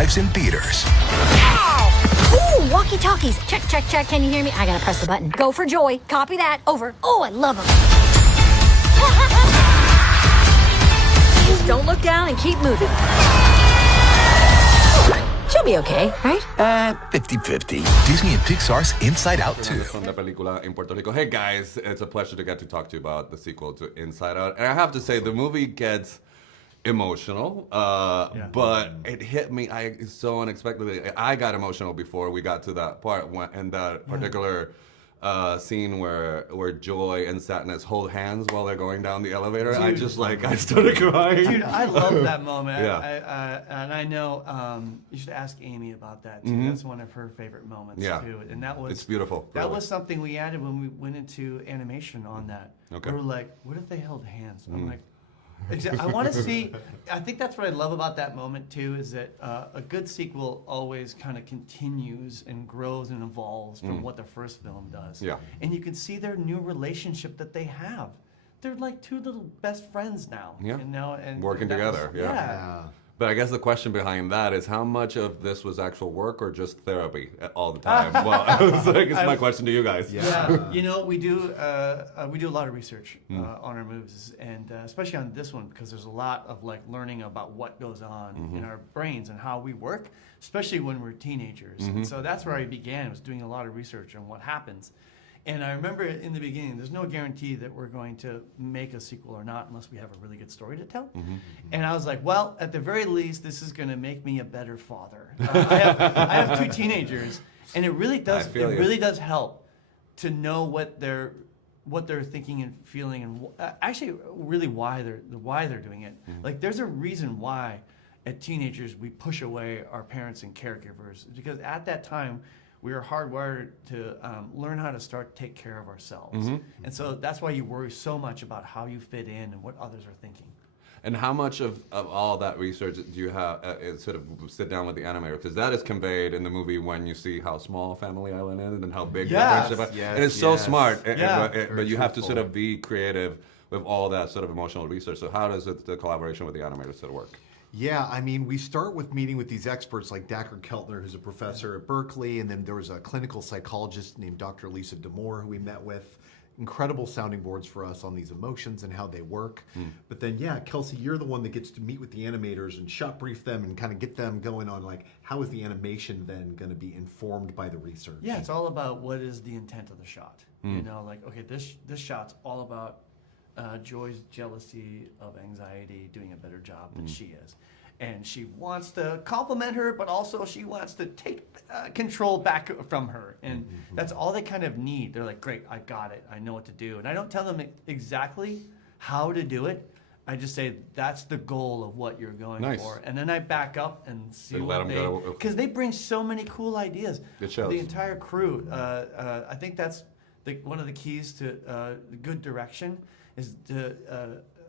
arrives in theaters. Ooh, walkie-talkies. Check, check, check. Can you hear me? I gotta press the button. Go for Joy. Copy that. Over. Oh, I love them. Just don't look down and keep moving. She'll be okay, right? 50-50. Disney and Pixar's Inside Out 2. From la película en Puerto Rico. Hey guys, it's a pleasure to get to talk to you about the sequel to Inside Out. And I have to say, the movie gets emotional, but it hit me so unexpectedly. I got emotional before we got to that part, and that particular scene where Joy and Satness hold hands while they're going down the elevator. Dude, I started crying. Dude, I love that moment. Yeah. And I know you should ask Amy about that too. That's one of her favorite moments too. And that was it's beautiful. That was something we added when we went into animation on that. Okay. We were like, what if they held hands? I'm like, I want to see. I think that's what I love about that moment too. Is that a good sequel always kind of continues and grows and evolves from what the first film does. Yeah. And you can see their new relationship that they have. They're like two little best friends now. Yeah. You know, and Working together. Yeah. But I guess the question behind that is how much of this was actual work or just therapy all the time? Well, it's my question to you guys. Yeah, you know, we do a lot of research on our movies, and especially on this one because there's a lot of like learning about what goes on in our brains and how we work, especially when we're teenagers. And so that's where I began, was doing a lot of research on what happens. And I remember in the beginning, there's no guarantee that we're going to make a sequel or not unless we have a really good story to tell. And I was like, well, at the very least, this is going to make me a better father. I have two teenagers, and it really does help to know what they're thinking and feeling, and actually really why they're doing it. Like, there's a reason why at teenagers we push away our parents and caregivers, because at that time we are hardwired to learn how to start to take care of ourselves. And so that's why you worry so much about how you fit in and what others are thinking. And how much of all that research do you have sort of sit down with the animator? Because that is conveyed in the movie when you see how small Family Island is and how big the friendship is. And it's so smart, but you have to sort of be creative with all that sort of emotional research. So how does the collaboration with the animators sort of work? Yeah, I mean, we start with meeting with these experts like Dacher Keltner, who's a professor at Berkeley, and then there was a clinical psychologist named Dr. Lisa Damore, who we met with. Incredible sounding boards for us on these emotions and how they work. But then, Kelsey, you're the one that gets to meet with the animators and shot brief them and kind of get them going on, like, how is the animation then going to be informed by the research? Yeah, it's all about what is the intent of the shot. You know, like, okay, this shot's all about Joy's jealousy of anxiety, doing a better job than she is. And she wants to compliment her, but also she wants to take control back from her. And that's all they kind of need. They're like, great, I got it. I know what to do. And I don't tell them exactly how to do it. I just say, that's the goal of what you're going for. And then I back up and see what they... Because they bring so many cool ideas. It shows. The entire crew. I think that's one of the keys to good direction is to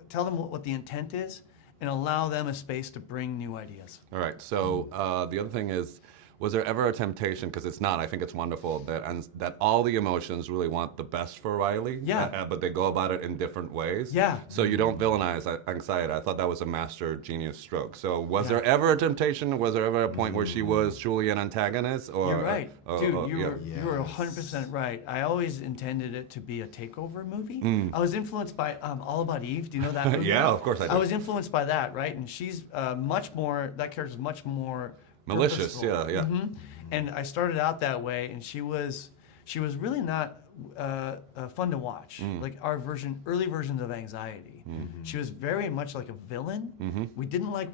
tell them what the intent is and allow them a space to bring new ideas. All right, so the other thing is, was there ever a temptation, because it's not, I think it's wonderful, that all the emotions really want the best for Riley, but they go about it in different ways. Yeah. So you don't villainize anxiety. I thought that was a master genius stroke. So was there ever a temptation? Was there ever a point where she was truly an antagonist? Or, You're right. Dude, you were 100% right. I always intended it to be a takeover movie. I was influenced by All About Eve. Do you know that movie? Yeah, of course I do. I was influenced by that, right? And she's much more, that character's much more malicious, purposeful. And I started out that way, and she was really not fun to watch. Like our early versions of Anxiety. She was very much like a villain. We didn't like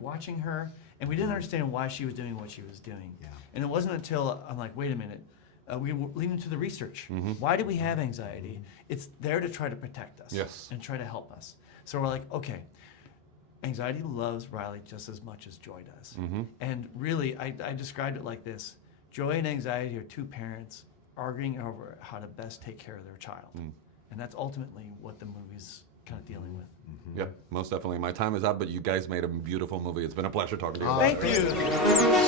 watching her, and we didn't understand why she was doing what she was doing. And it wasn't until I'm like, wait a minute, we lean into the research. Why do we have anxiety? It's there to try to protect us and try to help us. So we're like, okay. Anxiety loves Riley just as much as Joy does. And really, I described it like this. Joy and Anxiety are two parents arguing over how to best take care of their child. And that's ultimately what the movie's kind of dealing with. Yep, most definitely. My time is up, but you guys made a beautiful movie. It's been a pleasure talking to you. Thank you.